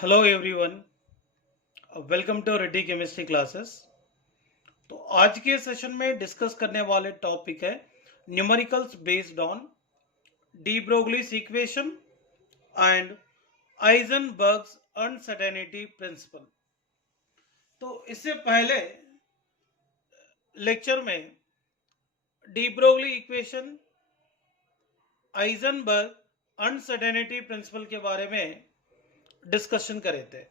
Hello everyone, welcome to Reddy chemistry classes. तो आज के सेशन में डिस्कस करने वाले टॉपिक है numericals based on de Broglie's equation and Heisenberg's uncertainty principle. तो इससे पहले लेक्चर में de Broglie equation, Heisenberg uncertainty principle के बारे में डिस्कशन करे थे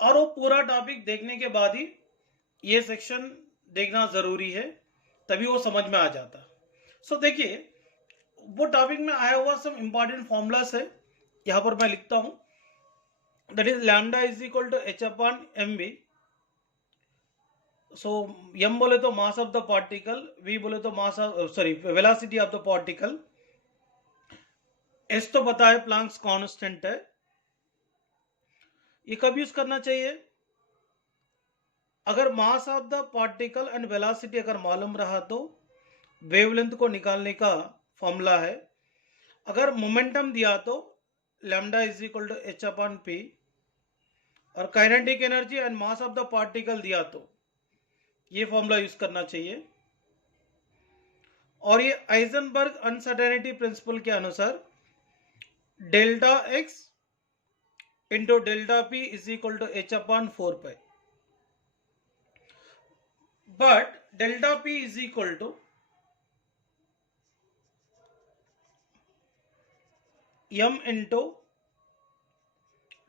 और वो पूरा टॉपिक देखने के बाद ही ये सेक्शन देखना जरूरी है, तभी वो समझ में आ जाता। सो देखिए, वो टॉपिक में आया हुआ सब इंपॉर्टेंट फॉर्मूलास है, यहां पर मैं लिखता हूं। That is lambda is equal to H upon M B. So M बोले तो mass of the particle, V बोले तो mass of velocity of the particle, एस तो पता है प्लैंक्स कांस्टेंट है। ये कब यूज करना चाहिए? अगर मास of the particle and velocity अगर मालूम रहा तो वेवलेंथ को निकालने का फॉर्मूला है। अगर मोमेंटम दिया तो lambda is equal to H upon p, और kinetic energy and mass of the particle दिया तो ये फॉर्मूला यूज करना चाहिए। और ये आइजनबर्ग अनसर्टेनिटी प्रिंसिपल के अनुसार delta x into delta P is equal to H upon 4 pi, but delta p is equal to m into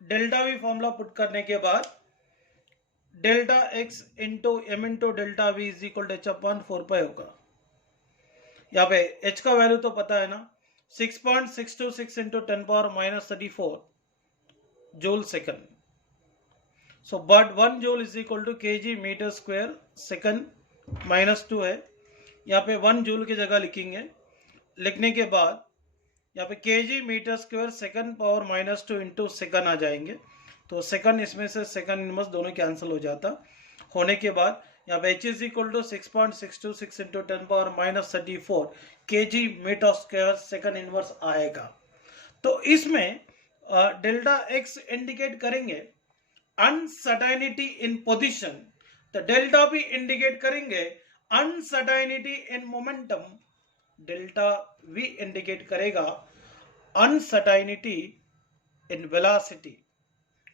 delta v formula put करने के बाद delta x into M into delta we is equal to H upon 4 pi होगा। यहाँ पे h का value तो पता है ना, 6.626 into 10 power minus 34 joule second. So but 1 joule is equal to K ji metre square second minus 2 है। यहाँ पे 1 जूल की जगह लिखेंगे। लिखने के बाद यहाँ पे के जी metre square second power minus 2 into second आ जाएंगे। तो सेकंड इसमें से सेकंड इनवर्स दोनों कैंसिल हो जाता। होने के बाद यहाँ पे h is equal to 6.626 into 10 power minus 34 K ji metre square second inverse आएगा। तो इसमें डेल्टा एक्स इंडिकेट करेंगे अनसर्टेनिटी इन पोजिशन, तो डेल्टा भी इंडिकेट करेंगे uncertainty in momentum, delta V indicate करेगा uncertainty in velocity.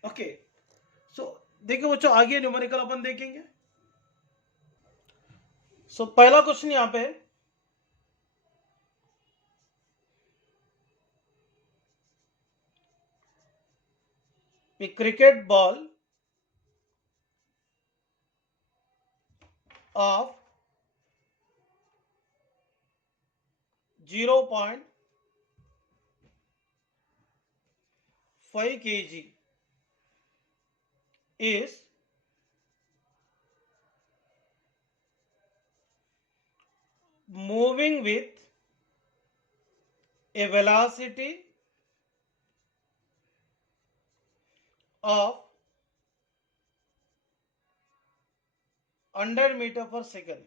Okay, so देखिए बच्चों, आगे न्यूमेरिकल अपन देखेंगे। सो पहला क्वेश्चन यहां पे, a cricket ball of 0.5 kg is moving with a velocity of 100 meter per second.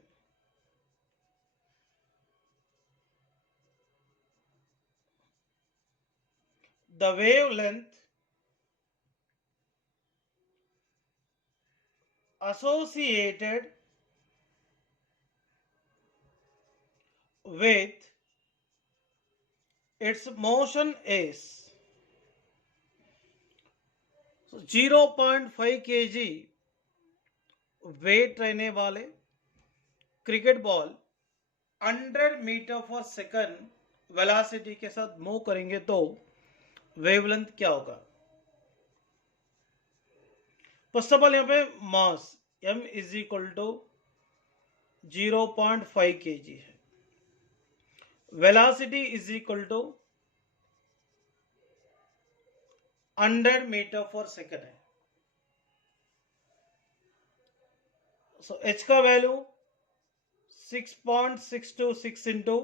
The wavelength associated with its motion is 0.5 kg wait रहने वाले cricket ball 100 metre per second velocity के साथ move करेंगे तो wavelength क्या होगा? First of all यहाँ पे mass m is equal to 0.5 kg है, velocity is equal to 100 metre per second है। सो h का value 6.626 into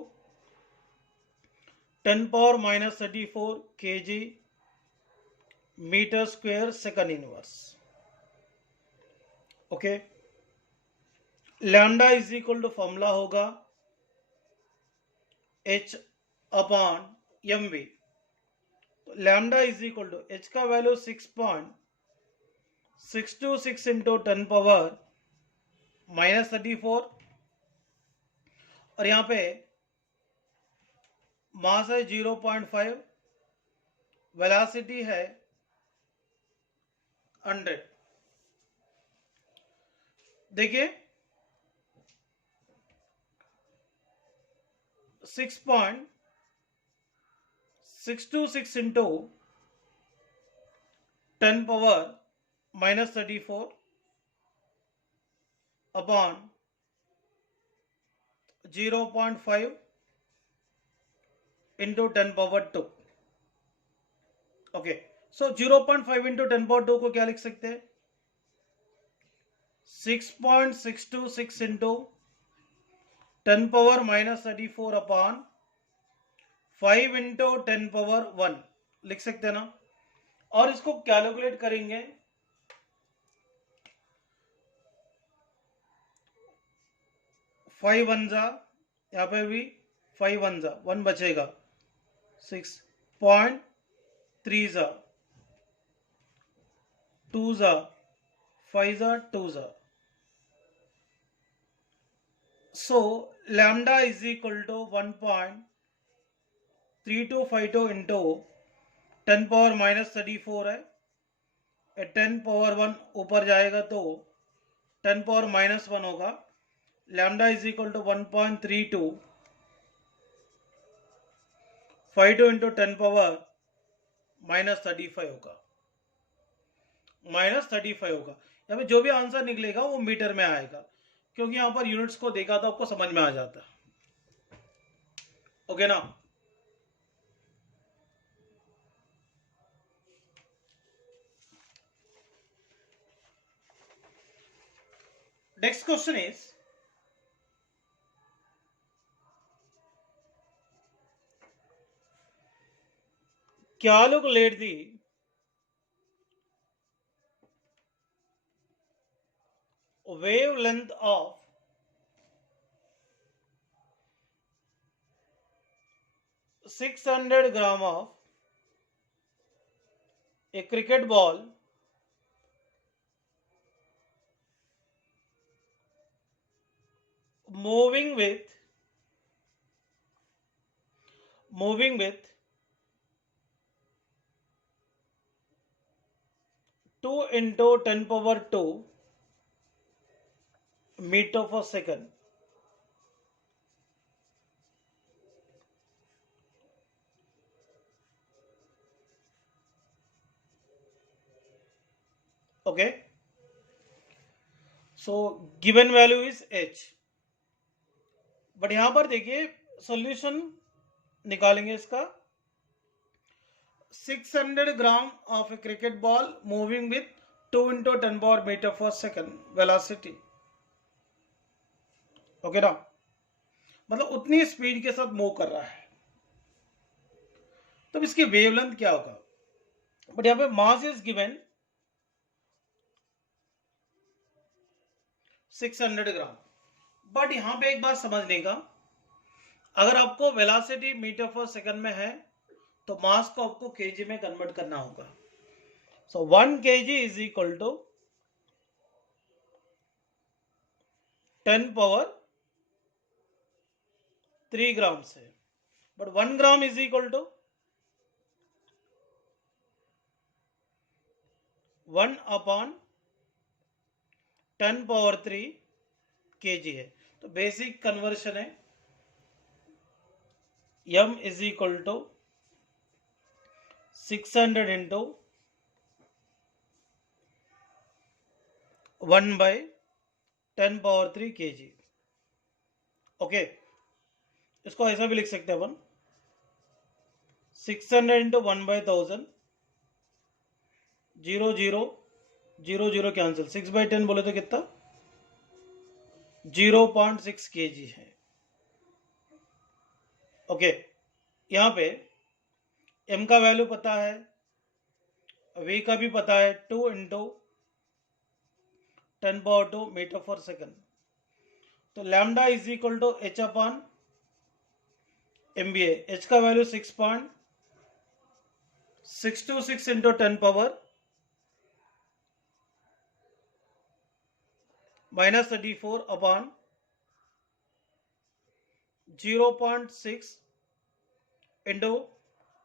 10 power minus 34 kg metre square second inverse. Okay, lambda is equal to formula होगा h upon M V. तो lambda is equal to H का value 6.626 into 10 power -34 और यहाँ पे मास है 0.5, velocity है 100। देखिए 6.626 into 10 power -34 upon 0.5 into 10 power 2। Okay, so 0.5 into 10 power 2 को क्या लिख सकते हैं? 6.626 into 10 power -34 upon 5 into 10 power 1 लिख सकते हैं ना। और इसको कैलकुलेट करेंगे 5 1 जा, यहाँ पे भी 5 1 जा, 1 बचेगा, 6.3 जा, 2 जा, 5 जा, 2 जा। So lambda is equal to 1.3252 into 10 power -34 है, 10 पावर 1 ऊपर जाएगा तो 10 पावर -1 होगा। Lambda is equal to 1.3252 into 10 power -35 होगा, -35 होगा। यहाँ पे जो भी आंसर निकलेगा वो मीटर में आएगा, क्योंकि यहाँ पर यूनिट्स को देखा तो आपको समझ में आ जाता है। ओके ना। Next question is calculate the wavelength of (600 grams) of a cricket ball moving with 2 into 10 power 2 meter per second. Okay, so given value is h, but यहां पर देखिए सॉल्यूशन निकालेंगे इसका। 600 gram of A cricket ball moving with 2 into 10 power meter per second velocity. Okay ना, मतलब उतनी speed के साथ मूव कर रहा है, तब इसकी वेवलेंथ क्या होगा? बट यहां पे mass is given 600 gram. But यहां पे एक बात समझने का, अगर आपको वेलोसिटी मीटर पर सेकंड में है तो मास को आपको केजी में कन्वर्ट करना होगा। So 1 kg is equal to 10 power 3 gram से, but 1 gram is equal to 1 upon 10 power 3 kg है। तो बेसिक कन्वर्शन है, m is equal to 600 into 1/10 power 3 kg। Okay, इसको ऐसा भी लिख सकते हैं अपन, 600 इंटू 1/1000, 0 0 0 0 कैंसिल, 6/10 बोले तो कितना? 0.6 kg है। ओके, यहां पे m का वैल्यू पता है, v का भी पता है, 2 into 10 power 2 metre per second. तो lambda is equal to h upon MBA। h का value 626 into 10 power minus 34 upon 0.6 into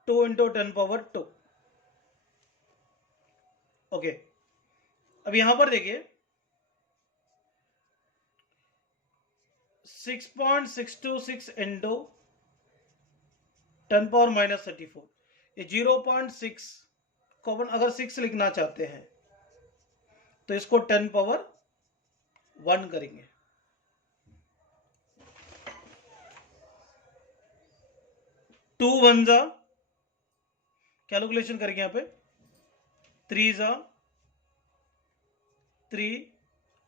2 into 10 power 2. Okay, अब यहां पर देखिए 6.626 into 10 पावर माइनस 34, ये 0.6 कॉमन अगर 6 लिखना चाहते हैं तो इसको 10 पावर 1 करेंगे। 2 1 जा कैलकुलेशन करेंगे यहाँ पे 3 जा 3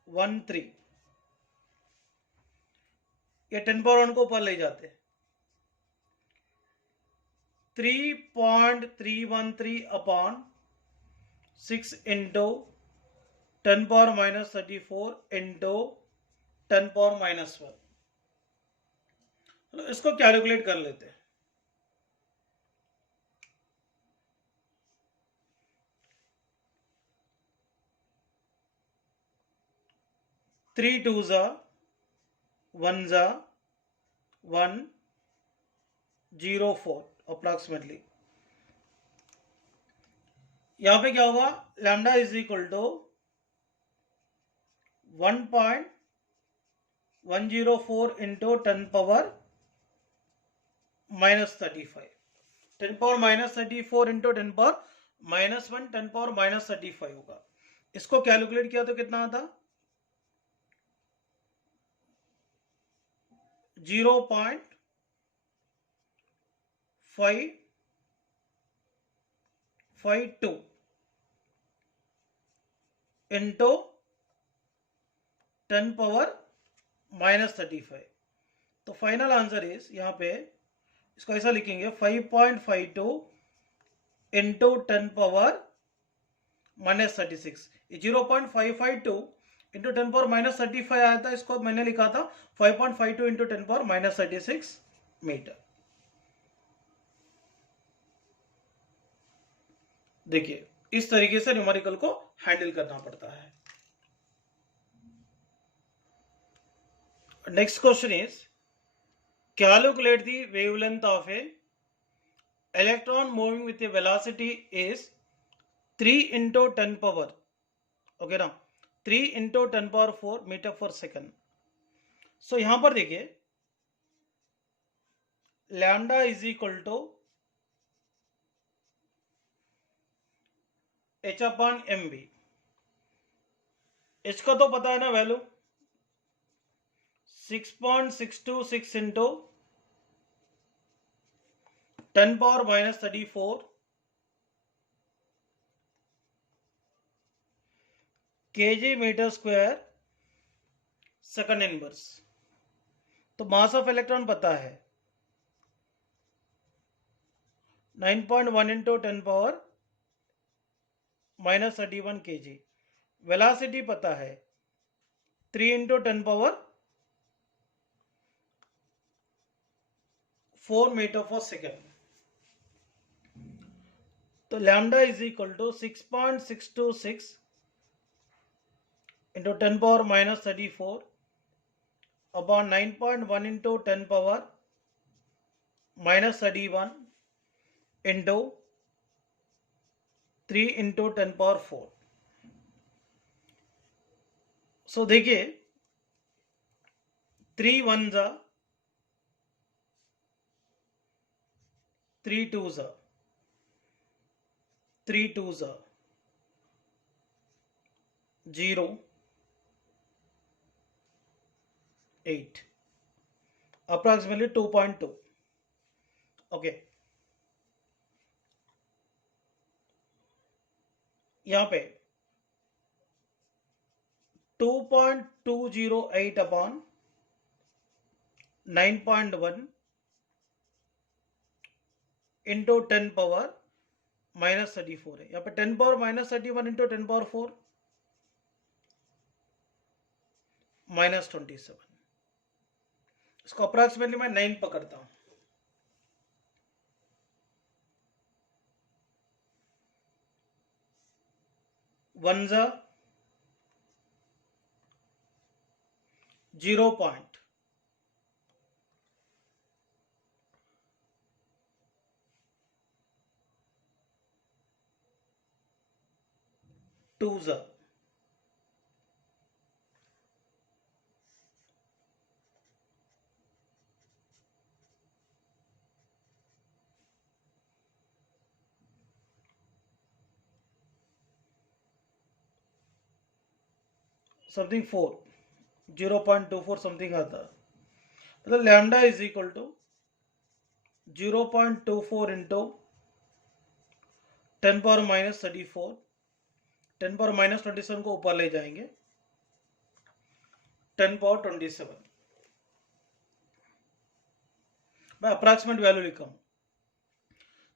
1 3, ये 10 पावर 1 को ऊपर ले जाते हैं 3.313 upon 6 into 10 power minus 34 into 10 power minus 1। इसको कैलकुलेट कर लेते हैं। 3 2 जा 1 जा 1 0 4 अप्रोक्सीमेटली। यहां पे क्या होगा, lambda is equal to 1.104 into 10 power minus 35, 10 power minus 34 into 10 power minus 1, 10 power minus 35 होगा। इसको कैलकुलेट किया तो कितना आता, 0.552 इंटू 10 पावर माइनस 35। तो फाइनल आंसर इज, यहां पे इसको ऐसा लिखेंगे 5.52 into 10 power minus 36। 0.552 into 10 power minus 35 आया था, इसको मैंने लिखा था 5.52 इंटू 10 पावर माइनस 36 मीटर। देखिए इस तरीके से न्यूमेरिकल को हैंडल करना पड़ता है। Next question is calculate the wavelength of a electron moving with a velocity is 3 into 10 power, okay ना, 3 into 10 power 4 metre per second. So यहां पर देखिए lambda is equal to H upon M B. H का तो पता है ना value, 6.626 into 10 power minus 34 kg metre square second inverse. तो मास ऑफ इलेक्ट्रॉन पता है 9.1 into 10 power minus 31 kg। Velocity पता है 3 into 10 power 4 metre per second. तो lambda is equal to 6.626 into 10 power minus 34 upon 9.1 into 10 power minus 31 into 3 into 10 power 4। So देखिए 3 1 जा 3 2 जा 3 2 जा 0 8 approximately 2.2। ओके, यहां पे 2.208 अपॉन 9.1 इंटू 10 पावर माइनस 34 है। यहां पे 10 power minus 31 into 10 power 4 minus 27। इसको अप्रोक्सीमेटली मैं 9 पकड़ता हूं। 1 जा 0 पॉइंट 2 जा समथिंग 4 0.24 समथिंग आता है। मतलब lambda is equal to 0.24 into 10 power minus 34, 10 power minus 27 को ऊपर ले जाएंगे 10 पावर 27। मैं अप्रॉक्सीमेट वैल्यू लिखा हूं,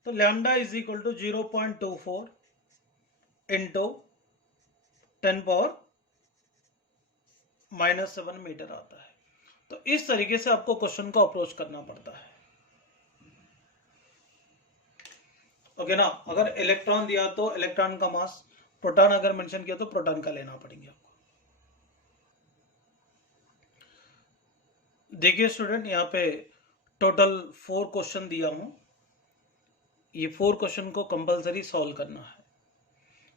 तो lambda is equal to 0.24 into 10 power -7 metre आता है। तो इस तरीके से आपको क्वेश्चन को अप्रोच करना पड़ता है। ओके ना, अगर इलेक्ट्रॉन दिया तो इलेक्ट्रॉन का मास, प्रोटॉन अगर मेंशन किया तो प्रोटॉन का लेना पड़ेंगे आपको। देखिए स्टूडेंट, यहाँ पे टोटल 4 क्वेश्चन दिया हूं, ये 4 क्वेश्चन को कंपलसरी सॉल्व करना है।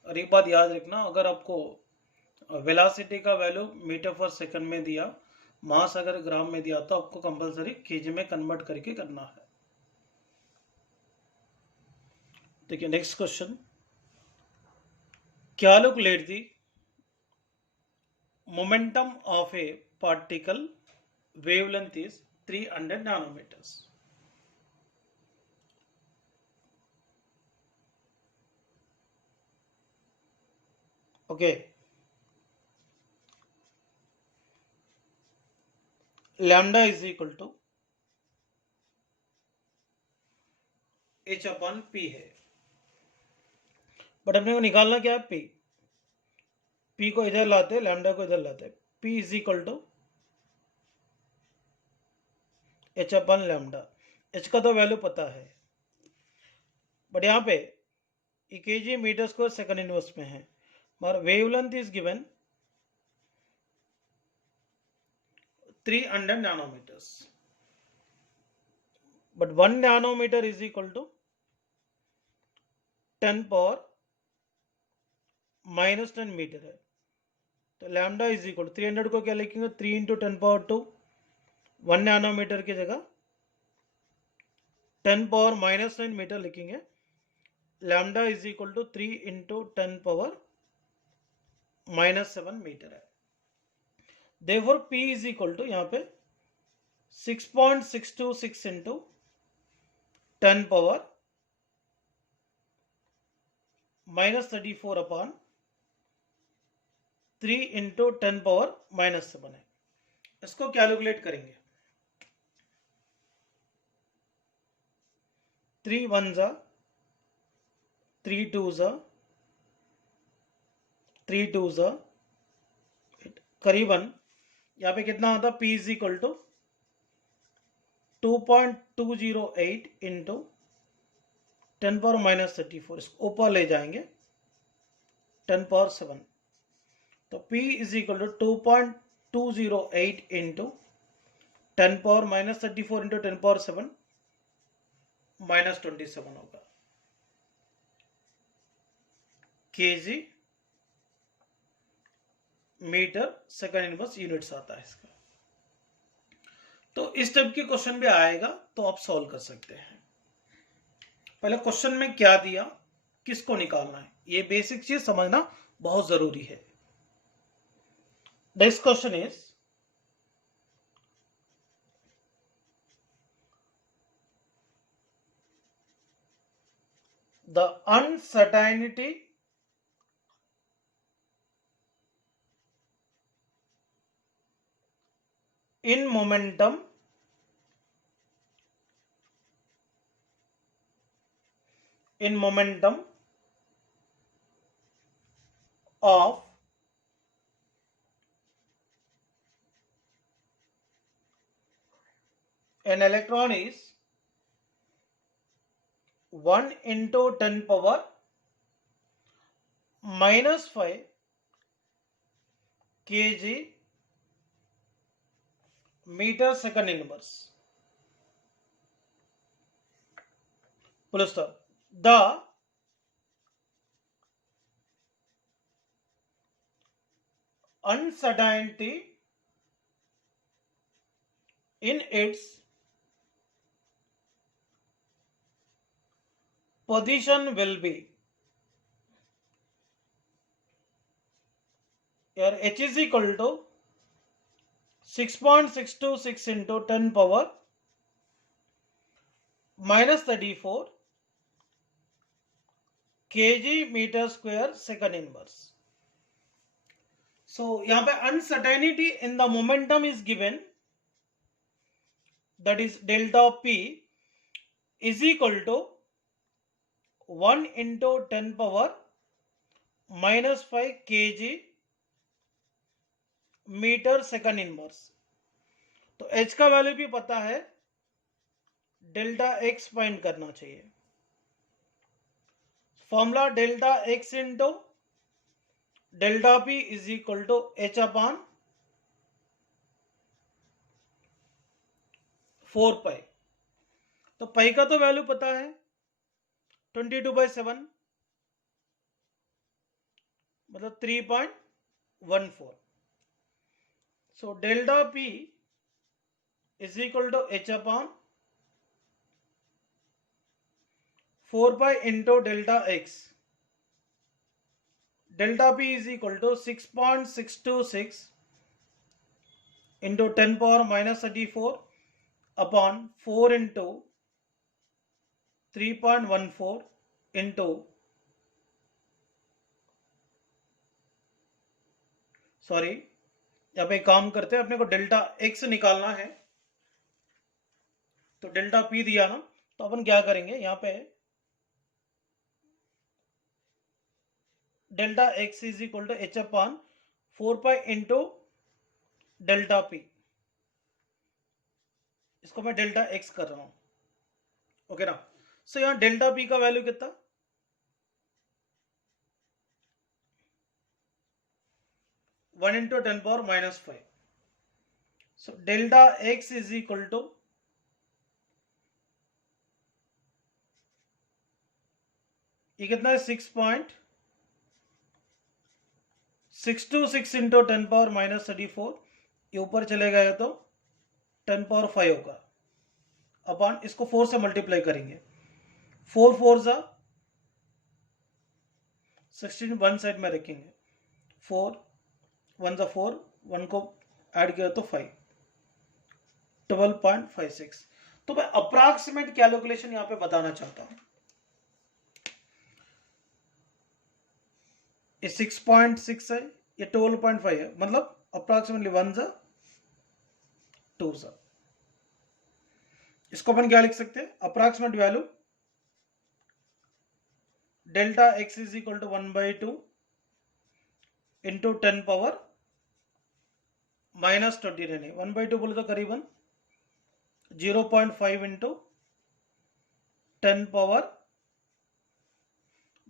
और एक बात याद रखना, अगर आपको वेलोसिटी का वैल्यू मीटर पर सेकंड में दिया, मास अगर ग्राम में दिया, तो आपको कंपलसरी केजी में कन्वर्ट करके करना है। देखिए next question, calculate the momentum of A particle wavelength is 300 nanometers. Okay, lambda is equal to h upon p है, बट अपने को निकालना क्या है, p को इधर लाते, लैम्डा को इधर लाते, p is equal to h अपन लैम्डा। h का तो वैल्यू पता है, बट यहाँ पे kg metre square second inverse में है, मगर wavelength is given 300 nanometres, but 1 nanometre is equal to 10 power -10 metre है। तो लैम्डा इज इक्वल 300 को क्या लिखेंगे, 3 इंटू 10 पावर 2, 1 नैनोमीटर की जगह 10 पावर -9 मीटर लिखेंगे। Lambda is equal to 3 into 10 power -7 metre है। Therefore P is equal to यहाँ पे 6.626 into 10 power -34 upon 3 into 10 power -7 है। इसको कैलकुलेट करेंगे, 3 1 जा 3 2 जा 3 2 जा, करीबन यहाँ पे कितना होता, P is equal to 2.208 into 10 power -34, इसको ऊपर ले जाएंगे 10 पावर 7, तो P is equal to 2.208 into 10 power -34 into 10 power 7 -27 होगा, kg metre second inverse units आता है इसका। तो इस टाइप के क्वेश्चन भी आएगा तो आप सॉल्व कर सकते हैं। पहले क्वेश्चन में क्या दिया, किसको निकालना है, ये बेसिक चीज समझना बहुत जरूरी है। Next question is the uncertainty in momentum of an electron is 1 into 10 power -5 kg meter second inverse. Full stop. The uncertainty in its position will be, here h is equal to 6.626 into 10 power minus 34 kg meter square second inverse. So यहाँ पे uncertainty in the momentum is given, that is delta P is equal to 1 into 10 power minus 5 kg metre second inverse. तो h का value भी पता है, delta x find करना चाहिए. Formula delta x into delta p is equal to h upon 4 pi. तो pi का तो वैल्यू पता है 22/7 मतलब 3.14. So delta P is equal to h upon 4 pi into delta x. Delta P is equal to 6.626 into 10 power minus 34 upon 4 into 3.14 into यहाँ पे काम करते हैं, अपने को डेल्टा x निकालना है. तो डेल्टा P दिया ना, तो अपन क्या करेंगे, यहाँ पे delta x is equal to h upon 4 pi into delta P. इसको मैं डेल्टा x कर रहा हूं. ओके ना. सो यहाँ डेल्टा P का वैल्यू कितना, 1 into 10 power minus 5. So delta x is equal to ये कितना है 6.626 into 10 power minus 34. ये ऊपर चले गए तो 10 power 5 होगा. अपन इसको 4 से मल्टीप्लाई करेंगे. 4 4 जा 16 वन साइड में रखेंगे. 4 1 जा 4, 1 को ऐड किया तो 5, 12.56. तो मैं अप्रॉक्सीमेट कैलकुलेशन यहां पे बताना चाहता हूं. ये 6.6 है, ये 12.5 है, मतलब अप्रॉक्सीमेटली 1 जा 2 जा. इसको अपन क्या लिख सकते हैं, approximate value delta x is equal to 1/2 into 10 power minus 29. 1/2 बोले तो करीबन 0.5 into 10 power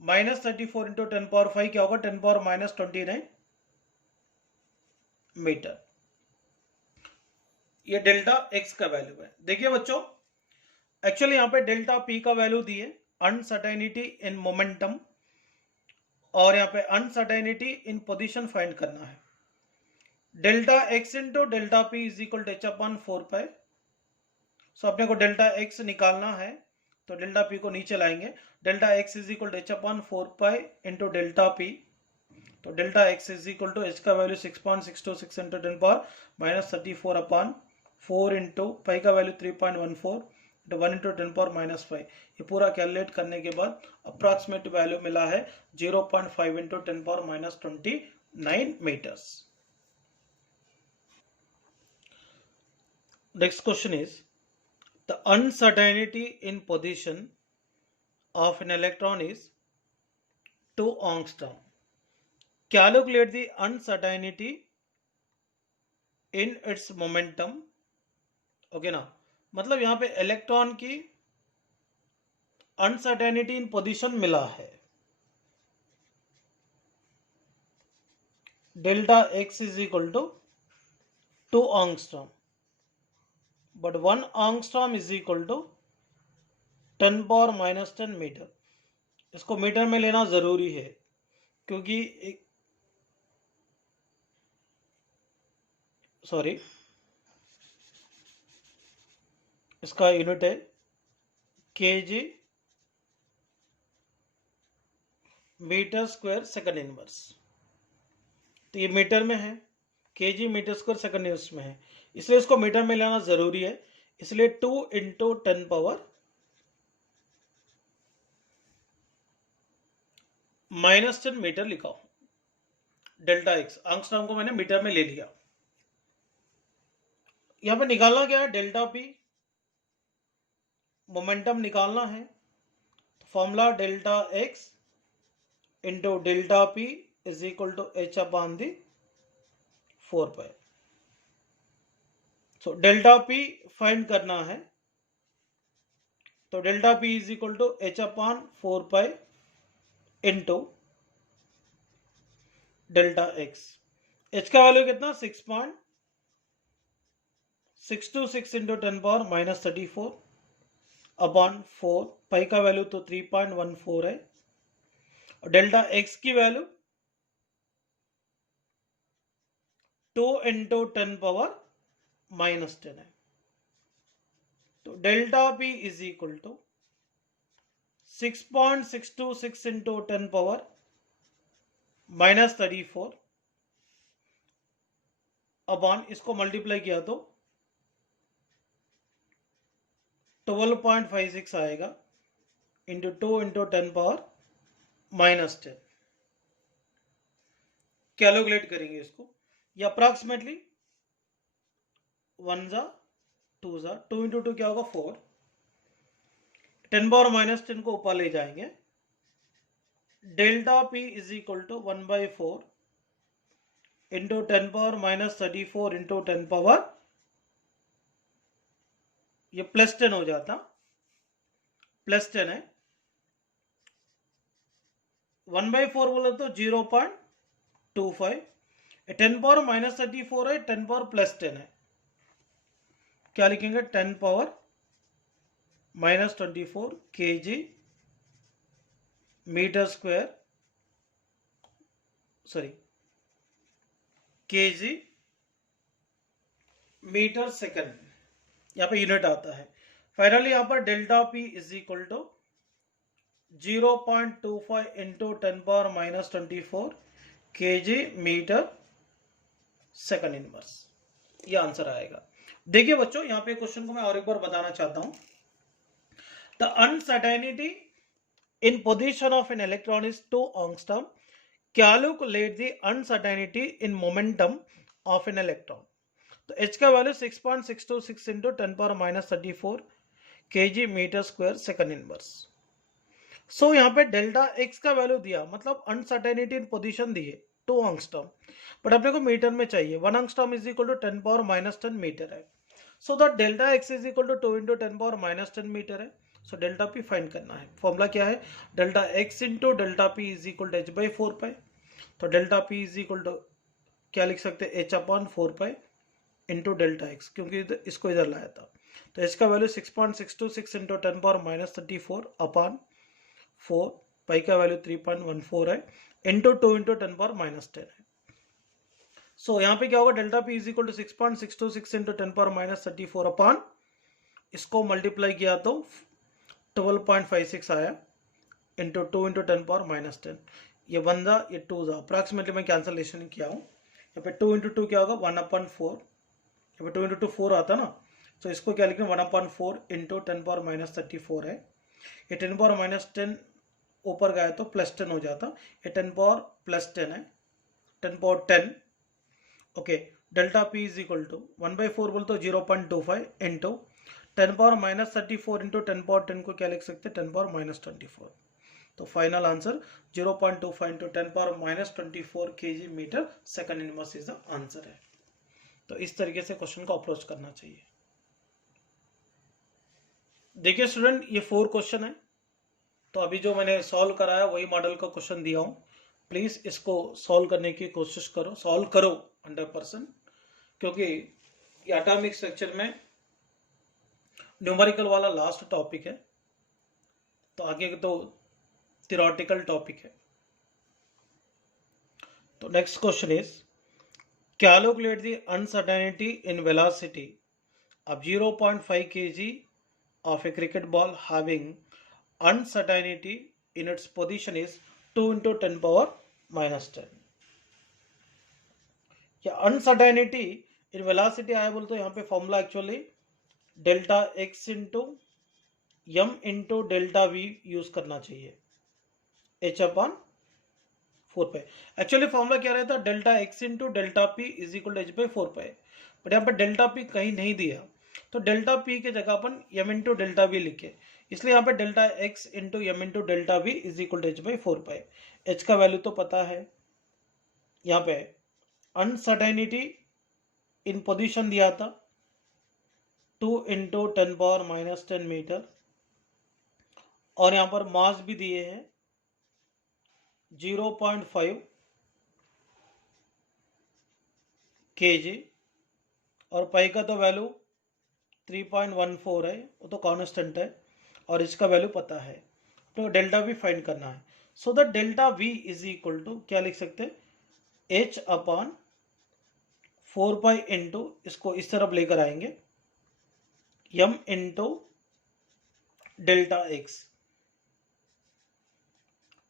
minus 34 into 10 power 5 क्या होगा, 10 पावर माइनस 29 मीटर. ये डेल्टा x का वैल्यू है. देखिए बच्चों, एक्चुअली यहां पे डेल्टा p का वैल्यू दिए अनसर्टेनिटी इन मोमेंटम, और यहाँ पे अनसर्टेनिटी इन पोजीशन फाइंड करना है. Delta x into delta p is equal to h upon 4 pi. So अपने को डेल्टा x निकालना है, तो डेल्टा p को नीचे लाएंगे. Delta x is equal to h upon 4 pi into delta p. तो delta x is equal to h का value 6.626 into 10 power minus 34 upon 4 into pi का value 3.14 into 1 into 10 power minus 5. ये पूरा calculate करने के बाद अप्रॉक्सीमेट वैल्यू मिला है 0.5 into 10 power minus 29 metres. Next question is, the uncertainty in position of an electron is 2 angstrom. Calculate the uncertainty in its momentum. Okay ना, मतलब यहां पे इलेक्ट्रॉन की अनसर्टेनिटी इन पोजीशन मिला है. delta x is equal to 2 angstrom, but 1 angstrom is equal to 10 power minus 10 metre. इसको metre में लेना जरूरी है क्योंकि सॉरी इसका यूनिट है kg metre square second inverse. तो ये मीटर में है, kg metre square second inverse में है, इसलिए इसको मीटर में लेना जरूरी है। इसलिए 2 इंटू 10 पावर माइनस 10 मीटर लिखा हूं। डेल्टा एक्स आंगस्ट्रॉम को मैंने मीटर में ले लिया। यहां पे निकालना क्या है, डेल्टा पी, मोमेंटम निकालना है। Formula delta x into delta P is equal to H upon the 4 pi. So delta p find करना है, तो delta P is equal to H upon 4 pi into delta x. H का value कितना 6.626 into 10 power minus 34 upon 4, pi का value तो 3.14 है, और delta x की वैल्यू 2 इंटू 10 पावर माइनस 10 है। तो delta P is equal to 6.626 into 10 power minus 34 upon इसको मल्टीप्लाई किया तो 12.56 आएगा into 2 into 10 power minus 10। Calculate करेंगे इसको, ये अप्रॉक्सीमेटली 1 जा 2 जा 2 इंटू 2 क्या होगा 4, 10 पावर माइनस 10 को ऊपर ले जाएंगे। Delta P is equal to 1/4 into 10 power minus 34 into 10 power, ये प्लस 10 हो जाता, प्लस 10 है। 1/4 बोले तो 0.25, 10 पावर माइनस 34 है, 10 पावर प्लस 10 है, क्या लिखेंगे 10 power minus 24 kg metre square, sorry kg metre second, यहां पे यूनिट आता है। फाइनली यहां पर delta P is equal to 0.25 into 10 power minus 24 kg metre second inverse, ये आंसर आएगा। देखिए बच्चों, यहां पे क्वेश्चन को मैं और एक बार बताना चाहता हूं। The uncertainty in position of an electron is 2 angstrom. Calculate the uncertainty in momentum of an electron. तो h का value 6.626 into 10 power minus 34 kg metre square second inverse. So यहाँ पे डेल्टा x का वैल्यू दिया, मतलब uncertainty in position दिए 2 angstrom, but अपने को मीटर में चाहिए। 1 angstrom is equal to 10 power minus 10 metre है। So the delta x is equal to 2 into 10 power minus 10 metre है। सो डेल्टा पी फाइंड करना है। फॉर्मूला क्या है, delta x into delta P is equal to h by 4 pi. तो delta P is equal to क्या लिख सकते हैं, h upon 4 pi into delta x, क्योंकि इसको इधर लाया था। तो h का value 6.626 into 10 power minus 34 upon 4, pi का वैल्यू 3.14 है, इंटू 2 इंटू 10 पावर माइनस 10 है। सो यहाँ पे क्या होगा, delta P is equal to 6.626 into 10 power minus 34 upon, इसको मल्टीप्लाई किया तो 12.56 आया इंटू 2 इंटू 10 पावर माइनस 10। ये 1 जा ये 2 जा, अप्रॉक्सीमेटली मैं कैंसलेशन किया हूँ। यहाँ पे 2 इंटू 2 क्या होगा 1/4, यहाँ पे 2 इंटू 2 4 आता ना, तो इसको क्या लिखना 1/4 इंटू 10 पावर माइनस 34 है। ये 10 पावर माइनस 10 ऊपर गया तो प्लस 10 हो जाता, ये 10 पावर प्लस 10 है, 10 power 10। Okay, delta P is equal to 1/4 बोल तो 0.25 into 10 power minus 34 into 10 power 10 को क्या लिख सकते हैं 10 पावर माइनस 24। तो final answer 0.25 into 10 power minus 24 kg metre second inverse is the answer है। तो इस तरीके से क्वेश्चन को अप्रोच करना चाहिए। देखिए स्टूडेंट, ये 4 क्वेश्चन है, तो अभी जो मैंने सॉल्व कराया वही मॉडल का क्वेश्चन दिया हूं। प्लीज इसको सॉल्व करने की कोशिश करो, सॉल्व करो 100%, क्योंकि ये एटॉमिक स्ट्रक्चर में न्यूमेरिकल वाला लास्ट टॉपिक है, तो आगे तो थियोरेटिकल टॉपिक है। तो next question is calculate the uncertainty in velocity of 0.5 kg of a cricket ball having uncertainty in its position is 2 into 10 power minus 10। या अनसर्टेनिटी इन वेलोसिटी आया बोल तो यहाँ पे formula actually delta x into m into delta v use करना चाहिए, h upon 4 pi. Actually formula क्या रहता है, delta x into delta P is equal to h by 4 pi, but यहाँ पर डेल्टा पी कहीं नहीं दिया, तो डेल्टा पी के जगह अपन यम इंटू डेल्टा वी लिखे, इसलिए यहाँ पे delta x into m into delta we is equal to h by 4 pi. H का वैल्यू तो पता है, यहाँ पे अनसर्टेनिटी इन पोजीशन दिया था 2 इंटू 10 पावर माइनस 10 मीटर, और यहाँ पर मास भी दिए हैं 0.5 kg, और पाई का तो वैल्यू 3.14 है, वो तो कांस्टेंट है, और इसका वैल्यू पता है, तो डेल्टा वी फाइंड करना है। So the delta we is equal to क्या लिख सकते हैं, एच अपॉन 4 पाई इंटू, इसको इस तरफ लेकर आएंगे, m into delta x,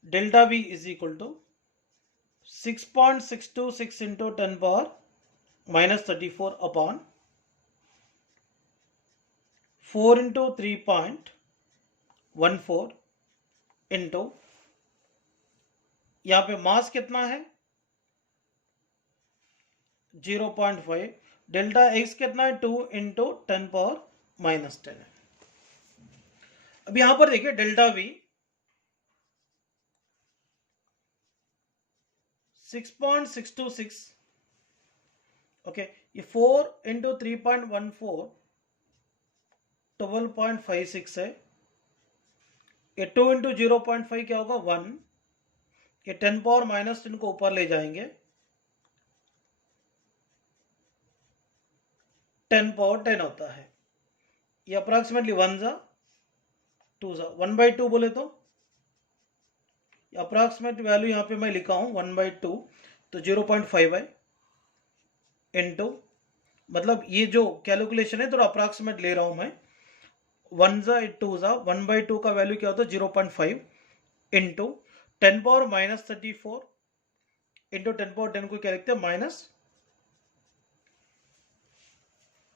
delta we is equal to 6.626 into 10 power minus 34 upon 4 into 3.14 into, यहाँ पे मास कितना है 0.5, डेल्टा एक्स कितना है 2 इंटू 10 पावर माइनस 10 है। अब यहां पर देखिए डेल्टा वी 6.626, ओके, ये 4 इंटू 3.14 12.56 है, ये 2 इंटू 0.5 क्या होगा 1, ये 10 पावर माइनस 10 को ऊपर ले जाएंगे 10 पावर 10 होता है, ये अप्रॉक्सीमेटली 1 जा 2 जा 1/2 बोले तो अप्रॉक्सीमेट वैल्यू यहाँ पे मैं लिखा हूँ 1/2, तो 0.5 है इंटू, मतलब ये जो कैलकुलेशन है थोड़ा अप्रॉक्सीमेट ले रहा हूँ मैं, 1 जा 2 जा 1/2 का वैल्यू क्या होता है 0.5 into 10 power minus 34 into 10 power 10 को क्या लिखते हैं माइनस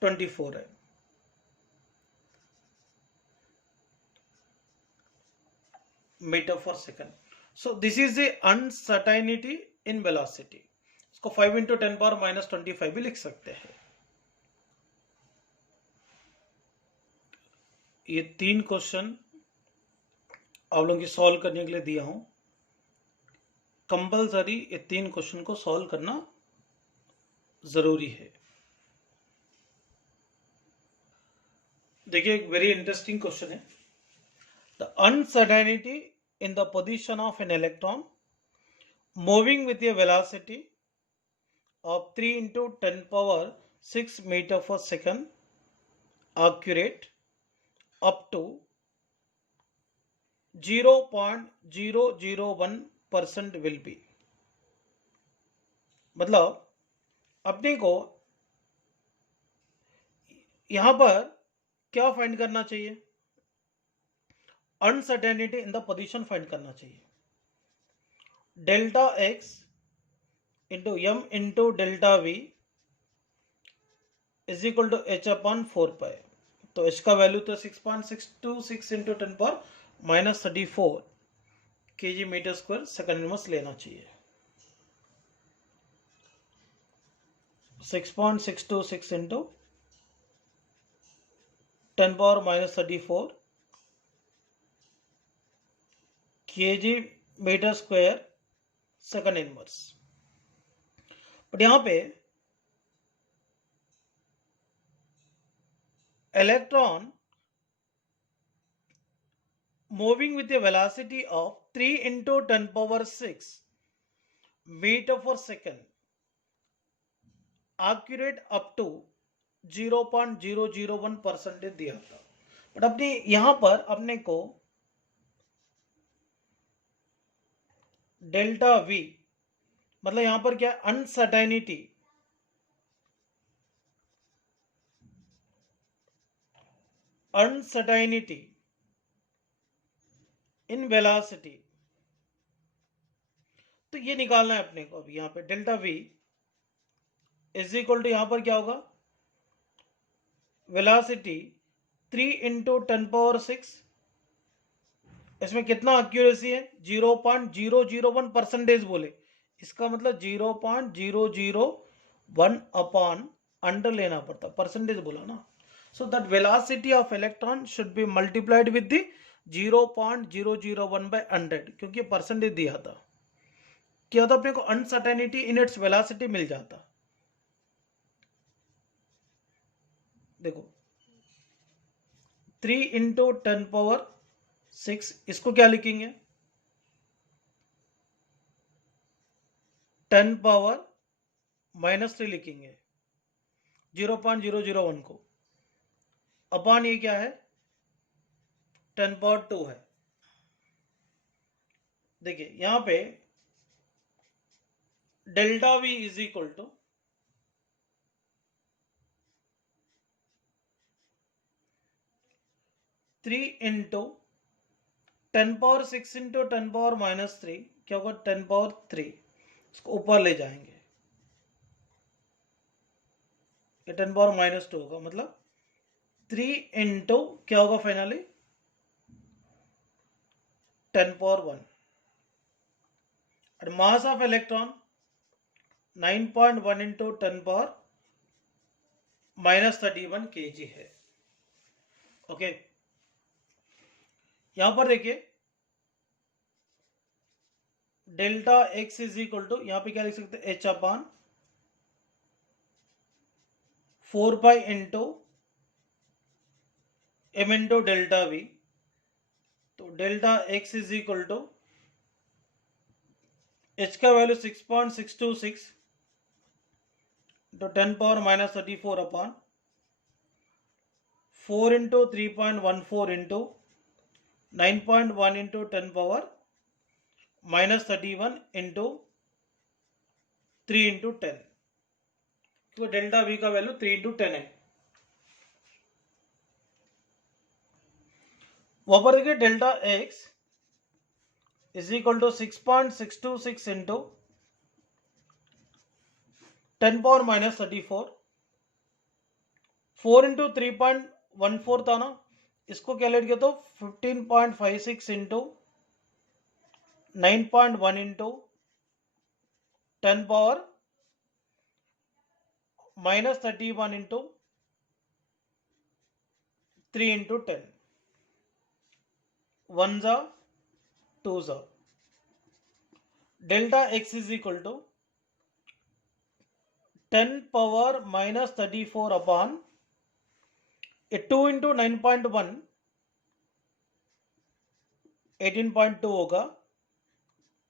24 है। Metre for second. So this is the uncertainty in velocity, इसको 5 इंटू 10 पावर माइनस 25 भी लिख सकते हैं। ये 3 क्वेश्चन आप लोगों की सॉल्व करने के लिए दिया हूं, कंपलसरी ये 3 क्वेश्चन को सॉल्व करना जरूरी है। देखिए एक वेरी इंटरेस्टिंग क्वेश्चन है, the uncertainty in the position of an electron moving with a velocity of 3 into 10 power 6 meter per second accurate up to 0.001% will be, मतलब अपने को यहां पर क्या फाइंड करना चाहिए, uncertainty in the position find करना चाहिए, delta x into m into delta we is equal to H upon 4 pi, तो एच का वैल्यू तो 6.626 into 10 power minus 34 kg metre square second inverse लेना चाहिए। 6.626 into 10 power minus 34 kg metre square second inverse, but यहां पे electron moving with a velocity of 3 into 10 power 6 metre for second accurate up to 0.001% दिया था, but अपने यहां पर अपने को डेल्टा वी मतलब यहां पर क्या अनसर्टेनिटी इन वेलोसिटी, तो ये निकालना है अपने को। अब यहां पे delta we is equal to यहां पर क्या होगा वेलोसिटी 3 इंटू 10⁻⁶, इसमें कितना एक्यूरेसी है 0.001% बोले, इसका मतलब 0.001 अपॉन अंडर लेना पड़ता, परसेंटेज बोला ना। So that velocity of electron should be multiplied with the 0.001 by 100, क्योंकि परसेंटेज दिया था। क्या होता अपने को अनसर्टेनिटी इन इट्स वेलोसिटी मिल जाता। देखो 3 इंटू 10⁻⁶, इसको क्या लिखेंगे 10⁻³ लिखेंगे 0.001 को, अपॉन ये क्या है 10⁻² है। देखिए यहां पे delta we is equal to 3 into 10⁻⁶ into 10⁻³ क्या होगा 10⁻3, इसको ऊपर ले जाएंगे, ये 10⁻² होगा, मतलब 3 इंटू क्या होगा फाइनली 10⁻1। और mass of electron 9.1 into 10⁻³ kg है। ओके यहां पर देखिए delta x is equal to यहां पे क्या लिख सकते हैं H upon 4 pi into M into delta V. तो delta x is equal to H का वैल्यू 6.626 तो 10⁻⁻34 upon 4 into 3.14 into 9.1 into 10⁻⁻31 into 3 into 10, तो डेल्टा वी का वैल्यू 3 इंटू 10 है। वहां पर देखिए delta x is equal to 6.626 into 10⁻⁻34, 4 into 3.14 था ना, इसको कैलकुलेट किया तो 15.56 इंटू 9.1 इंटू 10⁻⁻31 इंटू 3 इंटू 10, 1 जा 2 जा, delta x is equal to 10⁻⁻34 upon 2 into 9.1 18.2 होगा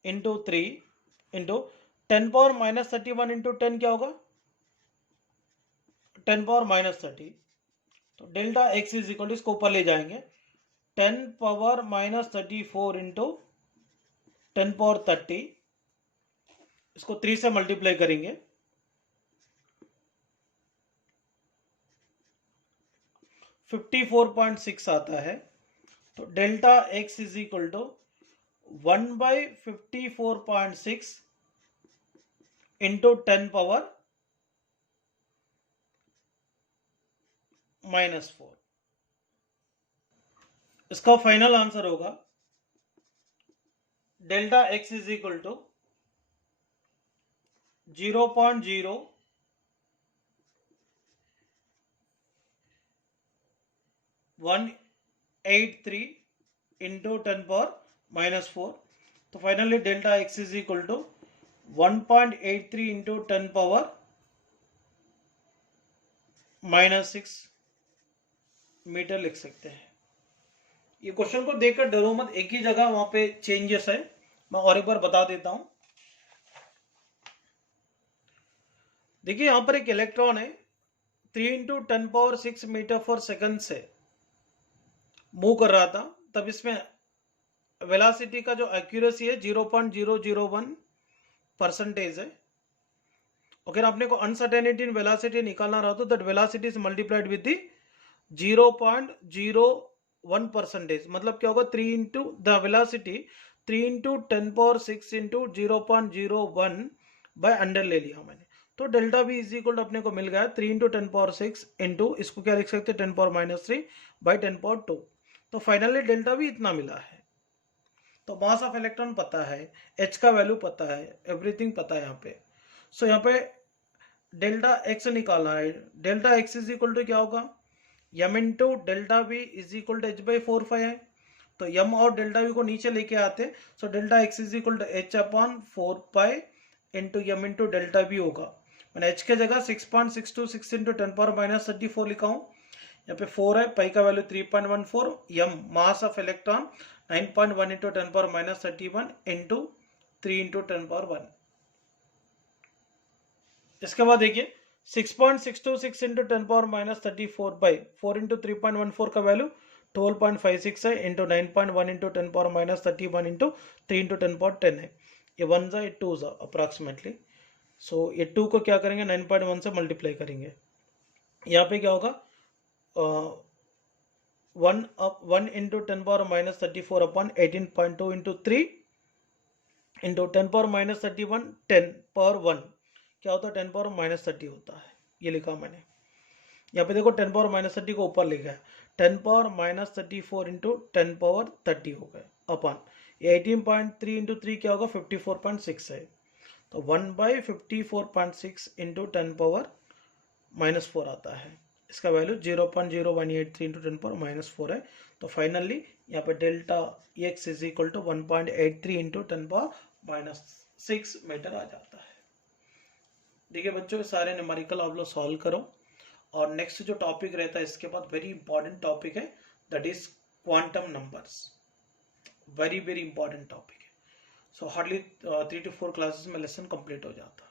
इंटू 3 इंटू 10⁻⁻31 इंटू 10 क्या होगा 10⁻⁻30, तो delta x is equal to इसको ऊपर ले जाएंगे 10⁻⁻34 इंटू 10⁻30, इसको 3 से मल्टीप्लाई करेंगे 54.6 आता है। तो delta x is equal to 1/54.6 into 10⁻⁻4, इसका फाइनल आंसर होगा delta x is equal to 0.0183 into 10⁻⁻4, तो finally delta x is equal to 1.83 into 10⁻⁻6 metre लिख सकते हैं। ये क्वेश्चन को देखकर डरो मत, एक ही जगह वहां पे चेंजेस है, मैं और एक बार बता देता हूं। देखिए यहाँ पर एक इलेक्ट्रॉन है 3 × 10⁶ मीटर पर सेकंड से मूव कर रहा था, तब इसमें वेलोसिटी का जो एक्यूरेसी है 0.001% है। अगर आपने को अनसर्टेनिटी इन वेलोसिटी निकालना रहा तो that velocity is multiplied with the 0.01%। मतलब क्या होगा, 3 into the velocity 3 × 10⁶ into 0.01 by under ले लिया मैंने, तो डेल्टा वी इज इक्वल अपने को मिल गया 3 × 10⁶ इंटू, इसको क्या लिख सकते हैं 10⁻³ बाई 10⁻²। तो फाइनली डेल्टा वी इतना मिला है। तो मास ऑफ इलेक्ट्रॉन पता है, एच का वैल्यू पता है, एवरीथिंग पता है यहाँ पे। सो यहाँ पे डेल्टा एक्स निकालना है। Delta x is equal to क्या होगा, M into delta we is equal to h/4π है। तो यम और डेल्टा वी को नीचे लेके आते, so delta x is equal to h/4π into m into delta v होगा। मैंने h के जगह 6.626 इंटू 10⁻34 लिखा हूँ। यहाँ पे 4 है, पाई का value 3.14, m mass of electron 9.1 into 10⁻31 into 3 into 10⁻1। इसके बाद देखिए 6.626 इंटू 10⁻34 बाई 4 इंटू 3.14 का वैल्यू 12.56 है, इंटू 9.1 इंटू 10⁻31 इंटू 3 इंटू 10⁻10 है। ये 1 ज़ा, ये 2 ज़ा अप्रॉक्सीमेटली। सो ये 2 को क्या करेंगे 9.1 से मल्टीप्लाई करेंगे। यहाँ पे क्या होगा 1 इंटू 10⁻34 अपॉन 18.2 इंटू 3 इंटू 10⁻31 10/1 क्या होता है 10⁻30 होता है। ये लिखा मैंने। यहाँ पे देखो 10⁻30 को ऊपर लिखा है, 10⁻34 इंटू 10⁻30 हो गए अपॉन 18.3 इंटू 3 क्या होगा 54.6 है। तो 1/54.6 इंटू 10⁻⁻4 आता है। इसका वैल्यू 0.0183 इंटू 10⁻⁻4 है। तो फाइनली यहाँ पे delta x is equal to 1.83 into 10⁻⁻6 metre आ जाता है। ठीक है बच्चों, सारे न्यूमेरिकल आप लोग सॉल्व करो। और नेक्स्ट जो टॉपिक रहता है इसके बाद वेरी इंपॉर्टेंट टॉपिक है, that is quantum numbers. Very very important topic है। सो हार्डली 3 to 4 क्लासेस में लेसन कंप्लीट हो जाता है।